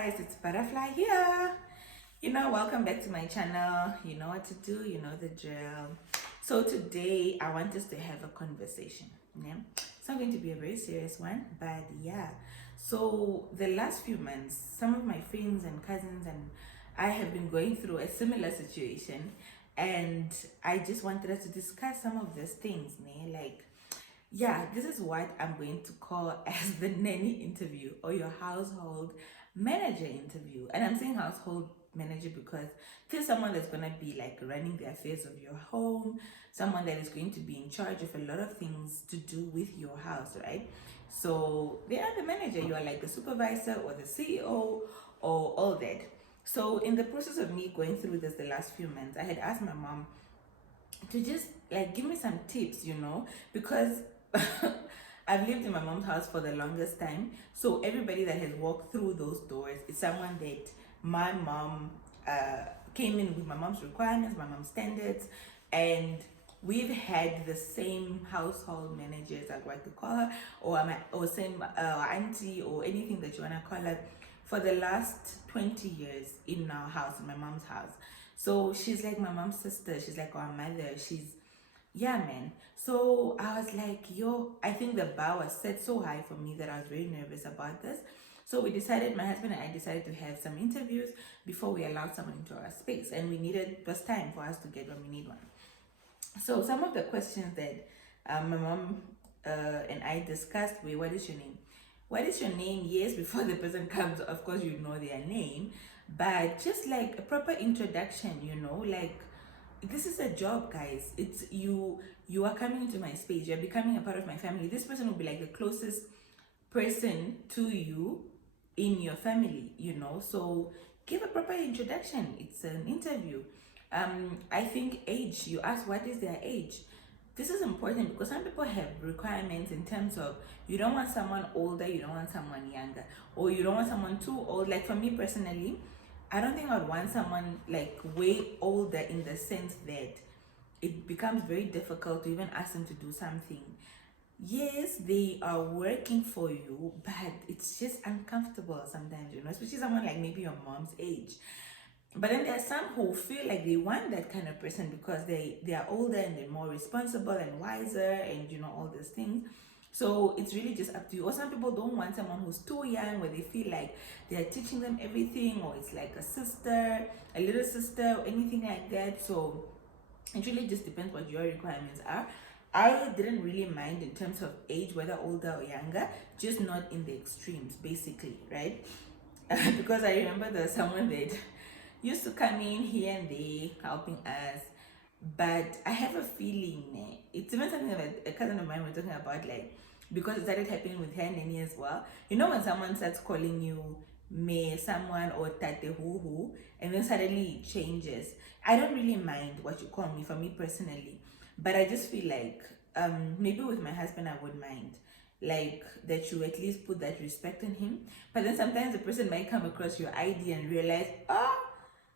guys, it's Butterfly here. Welcome back to my channel. You know what to do, you know the drill. So today I want us to have a conversation. Yeah? It's not going to be a very serious one, but yeah. So the last few months, some of my friends and cousins and I have been going through a similar situation, and I just wanted us to discuss some of these things, like yeah, this is what I'm going to call as the nanny interview or your household manager interview. And I'm saying household manager because this is someone that's going to be like running the affairs of your home, someone that is going to be in charge of a lot of things to do with your house, right? So they are the manager, you are like the supervisor or the CEO or all that. So in the process of me going through this the last few months, I had asked my mom to just like give me some tips, because I've lived in my mom's house for the longest time. So everybody that has walked through those doors is someone that my mom came in with my mom's requirements, my mom's standards, and we've had the same household managers, like what to call her, or same auntie or anything that you wanna call her, for the last 20 years in our house, in my mom's house. So she's like my mom's sister. She's like our mother. Yeah, man. So I was like, I think the bar was set so high for me that I was very nervous about this. So my husband and I decided to have some interviews before we allowed someone into our space. And it was time for us to get when we need one. So some of the questions that my mom and I discussed were, what is your name? What is your name? Yes, before the person comes, of course, you know their name. But just like a proper introduction, like this is a job, guys. It's you are coming into my space, you're becoming a part of my family. This person will be like the closest person to you in your family, so give a proper introduction. It's an interview. I think age, you ask what is their age. This is important because some people have requirements in terms of, you don't want someone older, you don't want someone younger, or you don't want someone too old. Like for me personally, I don't think I'd want someone like way older, in the sense that it becomes very difficult to even ask them to do something. Yes, they are working for you, but it's just uncomfortable sometimes, especially someone like maybe your mom's age. But then there are some who feel like they want that kind of person because they are older and they're more responsible and wiser and all these things. So it's really just up to you. Or some people don't want someone who's too young, where they feel like they're teaching them everything, or it's like a sister, a little sister, or anything like that. So it really just depends what your requirements are. I didn't really mind in terms of age, whether older or younger, just not in the extremes, basically, right? Because I remember there was someone that used to come in here and there helping us, but I have a feeling it's even something that a cousin of mine was talking about, like, because it started happening with her nanny as well. When someone starts calling you me someone or tate who, and then suddenly it changes. I don't really mind what you call me, for me personally, but I just feel like maybe with my husband I would mind, like, that you at least put that respect in him. But then sometimes the person might come across your ID and realize,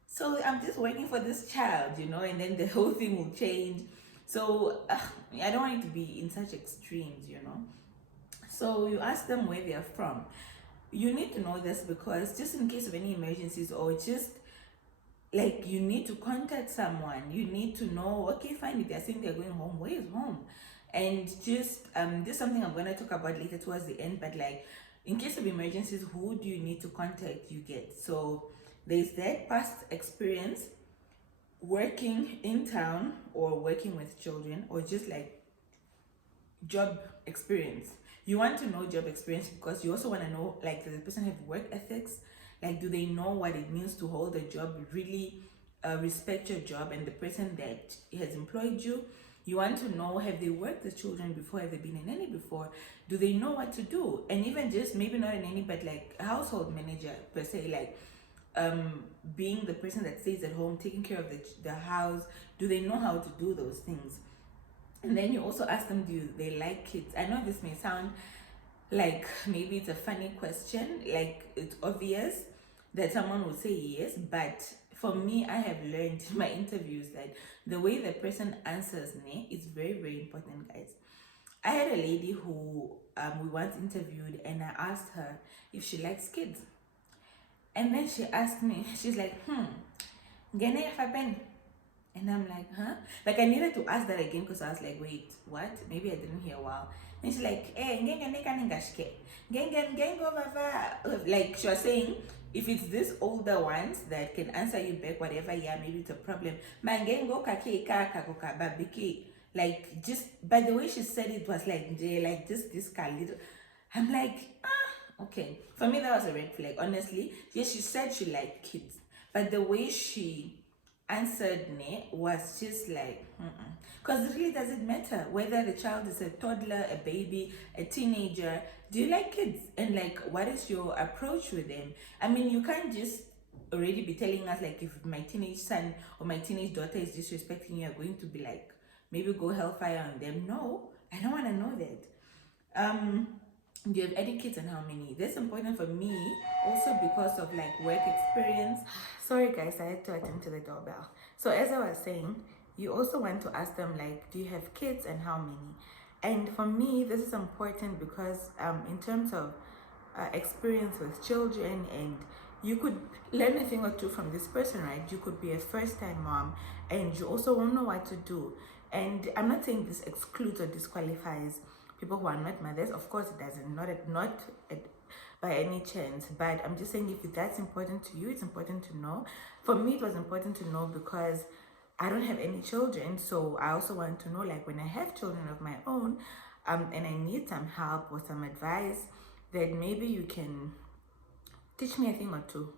so I'm just working for this child, and then the whole thing will change. So I don't want it to be in such extremes. So you ask them where they are from. You need to know this because just in case of any emergencies, or just like you need to contact someone, you need to know, okay, fine, if they're saying they're going home, where is home? And just this is something I'm going to talk about later towards the end, but like, in case of emergencies, who do you need to contact? You get, so there's that past experience working in town or working with children, or just like job experience. You want to know job experience because you also want to know, like, does the person have work ethics? Like, do they know what it means to hold a job, really respect your job and the person that has employed you? You want to know, have they worked with children before? Have they been a nanny before? Do they know what to do? And even just maybe not a nanny, but like a household manager per se, like being the person that stays at home, taking care of the house. Do they know how to do those things? And then you also ask them, do they like kids? I know this may sound like maybe it's a funny question, like it's obvious that someone would say yes, but for me, I have learned in my interviews that the way the person answers me is very, very important, guys. I had a lady who we once interviewed, and I asked her if she likes kids. And then she asked me, she's like, Gene happen? And I'm like, huh? Like I needed to ask that again because I was like, wait, what? Maybe I didn't hear well. And she's like, eh, like she was saying, if it's these older ones that can answer you back, whatever, yeah, maybe it's a problem. Like just by the way she said it was like just this little. I'm like, okay. For me, that was a red flag. Honestly, yes, she said she liked kids, but the way she answered me was just like, because it really doesn't matter whether the child is a toddler, a baby, a teenager. Do you like kids? And like, what is your approach with them? I mean, you can't just already be telling us like if my teenage son or my teenage daughter is disrespecting you, you're going to be like, maybe go hellfire on them. No, I don't want to know that. Do you have any kids and how many? That's important for me also because of like work experience. Sorry guys, I had to attend to the doorbell. So as I was saying, you also want to ask them like, do you have kids and how many? And for me, this is important because in terms of experience with children, and you could learn a thing or two from this person, right? You could be a first-time mom and you also won't know what to do. And I'm not saying this excludes or disqualifies people who are not mothers. Of course it doesn't, not by any chance, but I'm just saying if that's important to you, it's important to know. For me, it was important to know because I don't have any children, so I also want to know, like when I have children of my own, and I need some help or some advice, that maybe you can teach me a thing or two,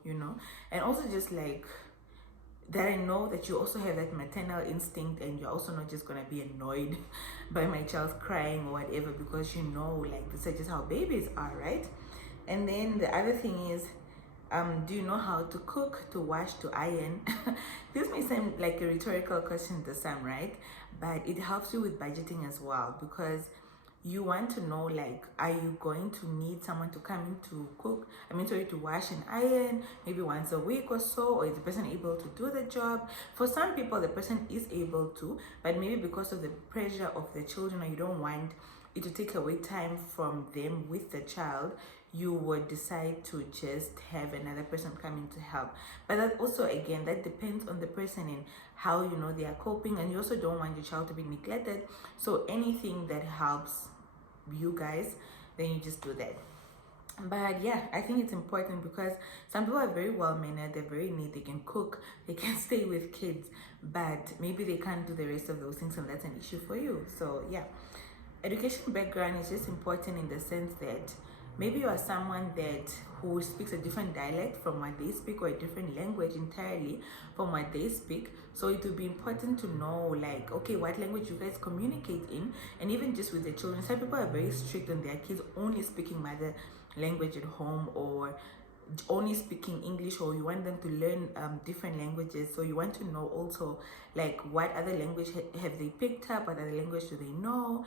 and also just like that I know that you also have that maternal instinct and you're also not just gonna be annoyed by my child crying or whatever, because like this is just how babies are, right? And then the other thing is, do you know how to cook, to wash, to iron? This may seem like a rhetorical question to some, right? But it helps you with budgeting as well, because you want to know, like, are you going to need someone to come in to cook? To wash and iron maybe once a week or so, or is the person able to do the job? For some people, the person is able to, but maybe because of the pressure of the children, or you don't want it to take away time from them with the child, you would decide to just have another person come in to help. But that also, again, that depends on the person and how they are coping, and you also don't want your child to be neglected. So anything that helps you guys, then you just do that. But yeah, I think it's important because some people are very well mannered, they're very neat, they can cook, they can stay with kids, but maybe they can't do the rest of those things, and that's an issue for you. So yeah, education background is just important in the sense that maybe you are someone who speaks a different dialect from what they speak, or a different language entirely from what they speak. So it would be important to know, like, okay, what language you guys communicate in. And even just with the children, some people are very strict on their kids only speaking mother language at home, or only speaking English, or you want them to learn different languages. So you want to know also, like, what other language have they picked up, what other language do they know.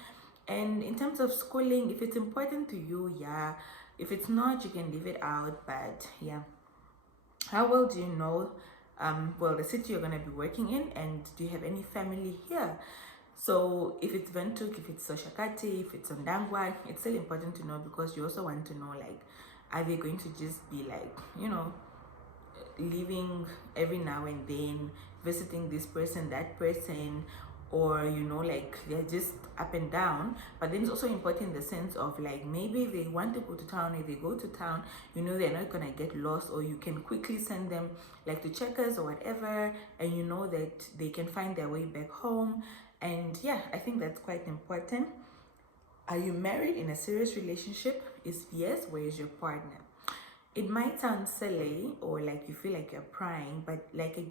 And in terms of schooling, if it's important to you, yeah. If it's not, you can leave it out. But yeah, how well do you know the city you're going to be working in, and do you have any family here? So if it's Ventuk, if it's Soshakati, if it's Ondangwa, it's still important to know, because you also want to know, like, are they going to just be like, leaving every now and then, visiting this person, that person, or like they're just up and down. But then it's also important in the sense of, like, maybe they want to go to town. If they go to town, they're not gonna get lost, or you can quickly send them like to checkers or whatever, and that they can find their way back home. And yeah, I think that's quite important. Are you married in a serious relationship? If yes, where is your partner? It might sound silly, or like you feel like you're prying, but like I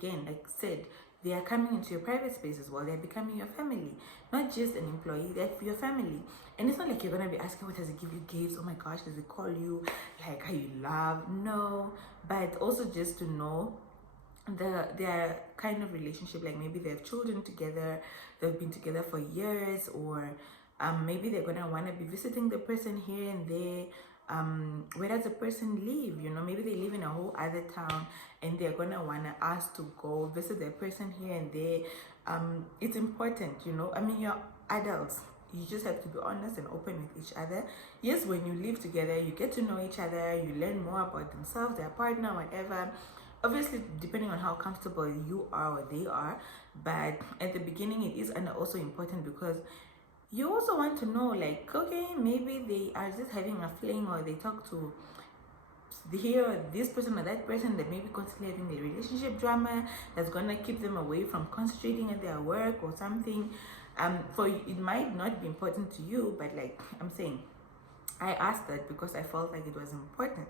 said, they are coming into your private space as well. They're becoming your family, not just an employee. They're your family. And it's not like you're gonna be asking, what does it give you gifts? Oh my gosh, does it call you? Like, are you loved? No. But also just to know their kind of relationship, like maybe they have children together, they've been together for years, or maybe they're gonna wanna be visiting the person here and there. Where does the person live? Maybe they live in a whole other town, and they're gonna wanna ask to go visit their person here and there. It's important, you're adults. you just have to be honest and open with each other. Yes, when you live together, you get to know each other, you learn more about themselves, their partner, whatever. Obviously, depending on how comfortable you are or they are, but at the beginning, it is also important because you also want to know, like, okay, maybe they are just having a fling, or they talk to this person or that person that maybe constantly having a relationship drama that's gonna keep them away from concentrating at their work or something. For you, it might not be important to you, but like I'm saying, I asked that because I felt like it was important.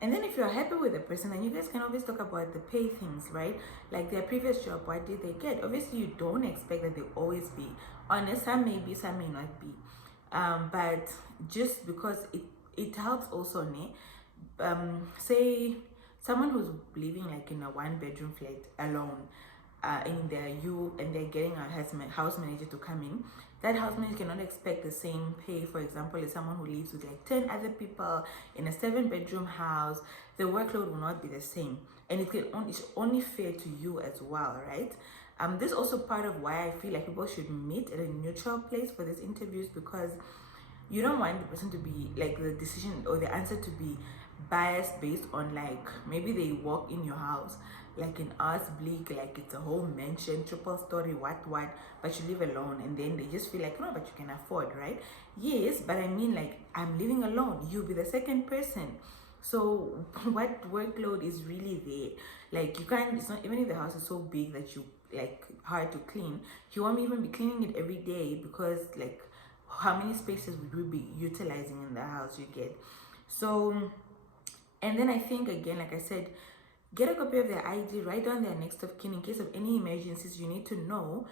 And then if you're happy with the person, then you guys can always talk about the pay things, right? Like their previous job, what did they get? Obviously, you don't expect that they'll always be honest. Some may be, some may not be. But just because it helps also, ne? Say someone who's living like in a 1-bedroom flat alone, and they're getting a house manager to come in. That house manager cannot expect the same pay, for example, as someone who lives with like 10 other people in a 7-bedroom house. The workload will not be the same, and it's only fair to you as well, right? This is also part of why I feel like people should meet at a neutral place for these interviews, because you don't want the person to be like the decision or the answer to be biased based on like maybe they walk in your house like in us bleak, like it's a whole mansion, triple story, what, but you live alone, and then they just feel like, no, but you can afford, right? Yes, but I mean, like, I'm living alone, you'll be the second person. So what workload is really there? Like, you can't, it's not, even if the house is so big that you like hard to clean, you won't even be cleaning it every day, because like how many spaces would we be utilizing in the house, you get? So, and then I think, again, like I said, get a copy of their ID, write down their next of kin in case of any emergencies. You need to know,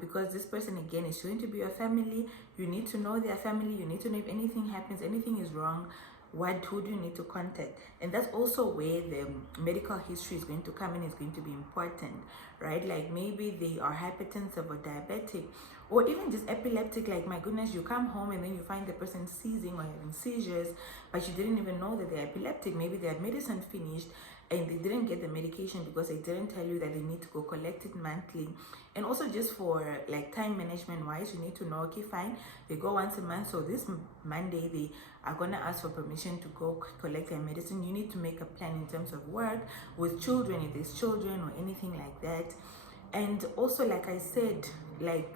because this person, again, is going to be your family. You need to know their family. You need to know if anything happens, anything is wrong, who do you need to contact? And that's also where the medical history is going to come in, is going to be important, right? Like maybe they are hypertensive or diabetic, or even just epileptic. Like, my goodness, you come home and then you find the person seizing or having seizures, but you didn't even know that they're epileptic. Maybe they had medicine finished and they didn't get the medication because they didn't tell you that they need to go collect it monthly. And also, just for like time management wise, you need to know, okay, fine, they go once a month, so this Monday they are going to ask for permission to go collect their medicine. You need to make a plan in terms of work with children, if there's children or anything like that. And also, like I said, like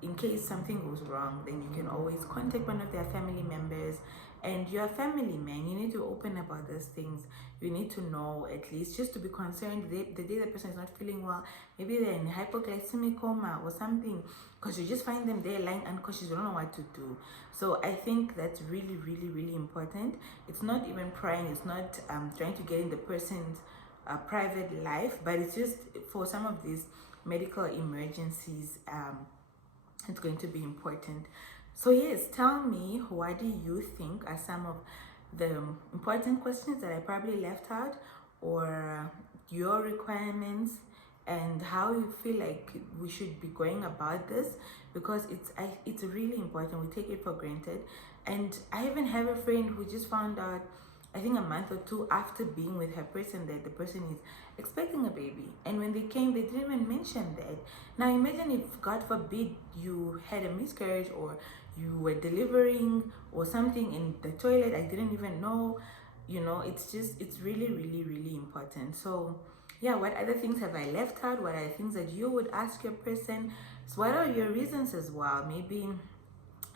in case something goes wrong, then you can always contact one of their family members. And you're a family man, you need to open about these things. You need to know, at least, just to be concerned the day the person is not feeling well, maybe they're in hypoglycemic coma or something, because you just find them there lying unconscious, you don't know what to do. So I think that's really, really, really important. It's not even prying, it's not trying to get in the person's private life, but it's just for some of these medical emergencies, it's going to be important. So yes, tell me, what do you think are some of the important questions that I probably left out, or your requirements, and how you feel like we should be going about this, because it's really important. We take it for granted. And I even have a friend who just found out, I think a month or two after being with her person, that the person is expecting a baby. And when they came, they didn't even mention that. Now imagine if, God forbid, you had a miscarriage, or you were delivering or something in the toilet, I didn't even know. You know, it's really, really, really important. So yeah, what other things have I left out? What are the things that you would ask your person? So what are your reasons as well? Maybe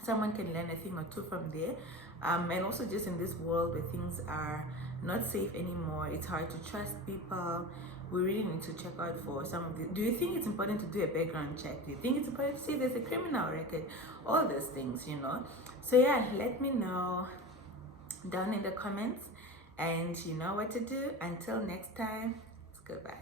someone can learn a thing or two from there. And also, just in this world where things are not safe anymore, it's hard to trust people. We really need to check out for some of the. Do you think it's important to do a background check? Do you think it's important to see if there's a criminal record? All those things, you know. So yeah, let me know down in the comments, and you know what to do. Until next time, it's goodbye.